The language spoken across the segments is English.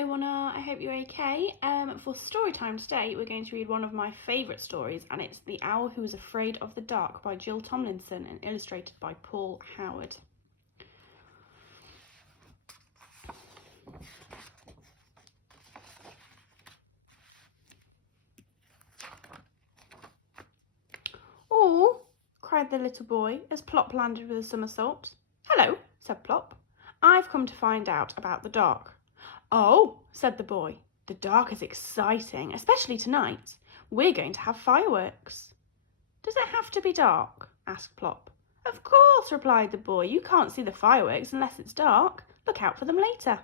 Hello Wanna, I hope you're okay. For story time today, we're going to read one of my favourite stories, and it's The Owl Who Was Afraid of the Dark by Jill Tomlinson and illustrated by Paul Howard. "Oh!" cried the little boy as Plop landed with a somersault. "Hello," said Plop. "I've come to find out about the dark." "Oh," said the boy, "the dark is exciting, especially tonight. We're going to have fireworks." "Does it have to be dark?" asked Plop. "Of course," replied the boy. "You can't see the fireworks unless it's dark. Look out for them later."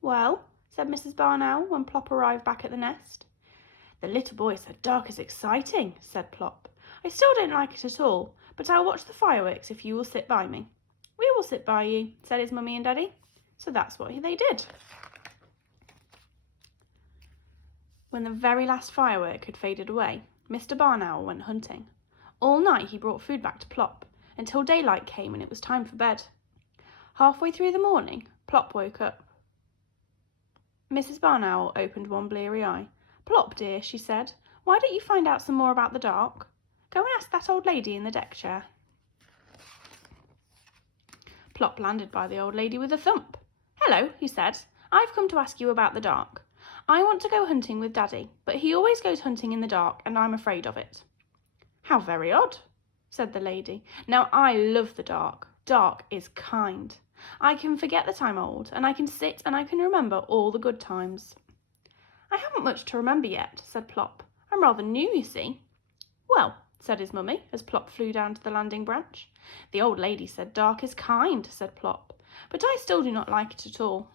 "Well," said Mrs. Barn Owl when Plop arrived back at the nest. "The little boy said dark is exciting," said Plop. "I still don't like it at all, but I'll watch the fireworks if you will sit by me." "We will sit by you," said his mummy and daddy. So that's what they did. When the very last firework had faded away, Mr. Barn Owl went hunting. All night he brought food back to Plop, until daylight came and it was time for bed. Halfway through the morning, Plop woke up. Mrs. Barn Owl opened one bleary eye. "Plop, dear," she said, "why don't you find out some more about the dark? Go and ask that old lady in the deck chair." Plop landed by the old lady with a thump. "Hello," he said. "I've come to ask you about the dark. I want to go hunting with Daddy, but he always goes hunting in the dark and I'm afraid of it." "How very odd," said the lady. "Now I love the dark. Dark is kind. I can forget that I'm old, and I can sit and I can remember all the good times." "I haven't much to remember yet," said Plop. "I'm rather new, you see." "Well," said his mummy, as Plop flew down to the landing branch. "The old lady said dark is kind," said Plop, "but I still do not like it at all."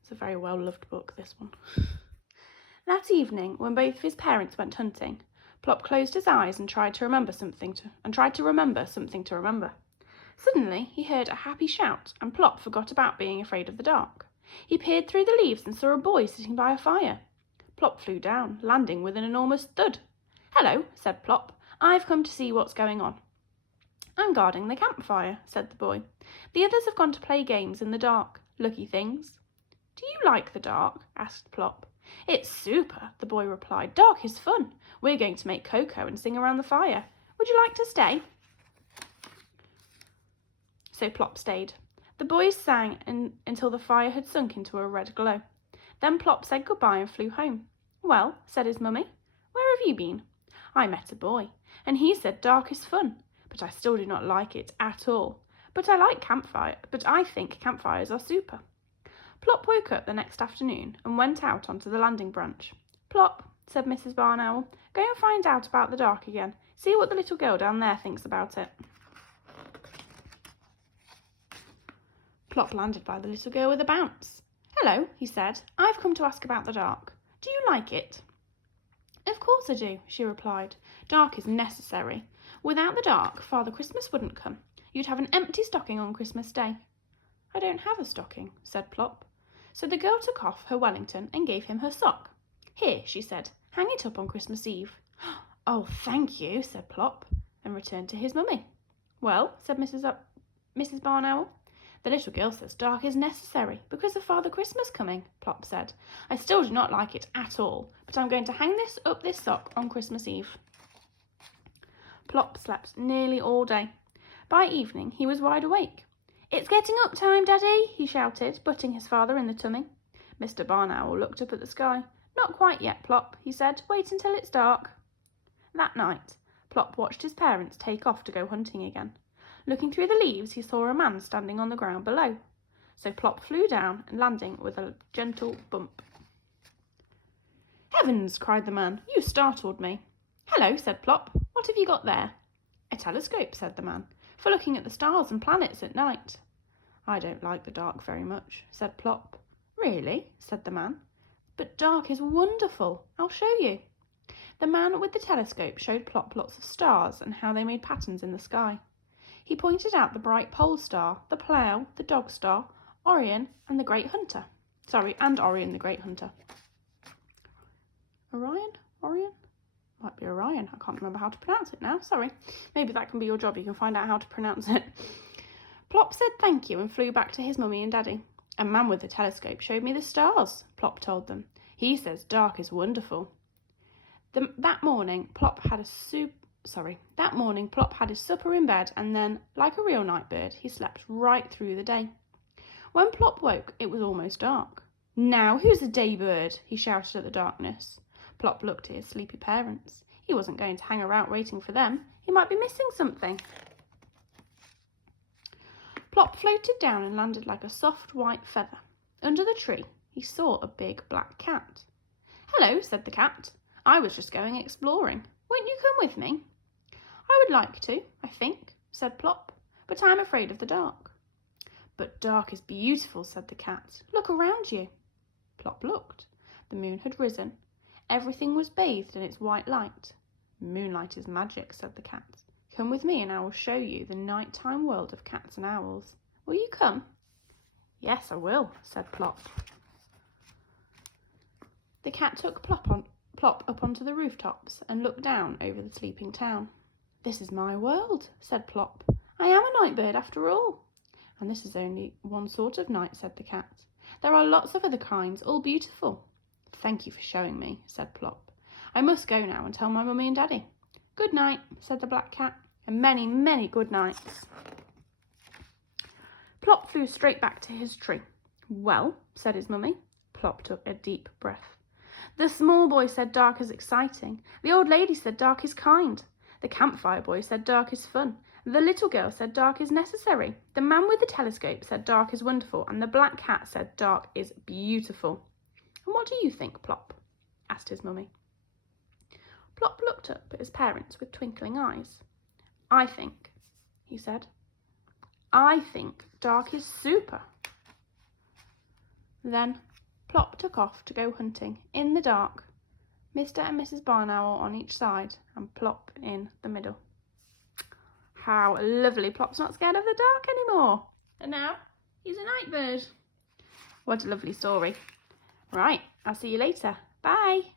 It's a very well-loved book, this one. That evening, when both of his parents went hunting, Plop closed his eyes and tried to remember something to remember. Suddenly, he heard a happy shout, and Plop forgot about being afraid of the dark. He peered through the leaves and saw a boy sitting by a fire. Plop flew down, landing with an enormous thud. "Hello," said Plop. "I've come to see what's going on." "I'm guarding the campfire," said the boy. "The others have gone to play games in the dark. Lucky things." "Do you like the dark?" asked Plop. "It's super," the boy replied. "Dark is fun. We're going to make cocoa and sing around the fire. Would you like to stay?" So Plop stayed. The boys sang until the fire had sunk into a red glow. Then Plop said goodbye and flew home. "Well," said his mummy, "where have you been?" "I met a boy, and he said dark is fun, but I still do not like it at all. But I think campfires are super." Plop woke up the next afternoon and went out onto the landing branch. "Plop," said Mrs. Barn Owl, "go and find out about the dark again. See what the little girl down there thinks about it." Plop landed by the little girl with a bounce. "Hello," he said. "I've come to ask about the dark. Do you like it?" "Of course I do," she replied. "Dark is necessary. Without the dark, Father Christmas wouldn't come. You'd have an empty stocking on Christmas Day." "I don't have a stocking," said Plop. So the girl took off her Wellington and gave him her sock. "Here," she said, "hang it up on Christmas Eve." "Oh, thank you," said Plop, and returned to his mummy. "Well," said Mrs. Barn Owl. "The little girl says dark is necessary because of Father Christmas coming," Plop said. "I still do not like it at all, but I'm going to hang this sock on Christmas Eve." Plop slept nearly all day. By evening he was wide awake. "It's getting up time, Daddy," he shouted, butting his father in the tummy. Mr. Barn Owl looked up at the sky. "Not quite yet, Plop," he said. "Wait until it's dark." That night, Plop watched his parents take off to go hunting again. Looking through the leaves, he saw a man standing on the ground below. So Plop flew down, landing with a gentle bump. "Heavens!" cried the man. "You startled me." "Hello," said Plop. "What have you got there?" "A telescope," said the man, "for looking at the stars and planets at night." "I don't like the dark very much," said Plop. "Really?" said the man. "But dark is wonderful. I'll show you." The man with the telescope showed Plop lots of stars and how they made patterns in the sky. He pointed out the bright pole star, the plough, the dog star, Orion, and the Great Hunter. And Orion the Great Hunter. Orion? Might be Orion. I can't remember how to pronounce it now. Sorry. Maybe that can be your job. You can find out how to pronounce it. Plop Plop said thank you and flew back to his mummy and daddy. A man with a telescope showed me the stars, Plop told them. He says dark is wonderful. That morning, Plop had his supper in bed, and then, like a real night bird, he slept right through the day. When Plop woke, it was almost dark. Now who's a day bird? He shouted at the darkness. Plop looked at his sleepy parents. He wasn't going to hang around waiting for them. He might be missing something. Plop floated down and landed like a soft white feather. Under the tree, he saw a big black cat. Hello, said the cat. I was just going exploring. Won't you come with me? I would like to, I think, said Plop, but I'm afraid of the dark. But dark is beautiful, said the cat. Look around you. Plop looked. The moon had risen. Everything was bathed in its white light. Moonlight is magic, said the cat. Come with me and I will show you the nighttime world of cats and owls. Will you come? Yes, I will, said Plop. The cat took Plop up onto the rooftops and looked down over the sleeping town. This is my world, said Plop. I am a night bird after all. And this is only one sort of night, said the cat. There are lots of other kinds, all beautiful. Thank you for showing me, said Plop. I must go now and tell my mummy and daddy. Good night, said the black cat, and many, many good nights. Plop flew straight back to his tree. Well, said his mummy. Plop took a deep breath. The small boy said dark is exciting. The old lady said dark is kind. The campfire boy said dark is fun. The little girl said dark is necessary. The man with the telescope said dark is wonderful. And the black cat said dark is beautiful. And what do you think, Plop? Asked his mummy. Plop looked up at his parents with twinkling eyes. I think, he said, I think dark is super. Then Plop took off to go hunting in the dark, Mr. and Mrs. Barn Owl on each side and Plop in the middle. How lovely, Plop's not scared of the dark anymore. And now he's a night bird. What a lovely story. Right, I'll see you later. Bye.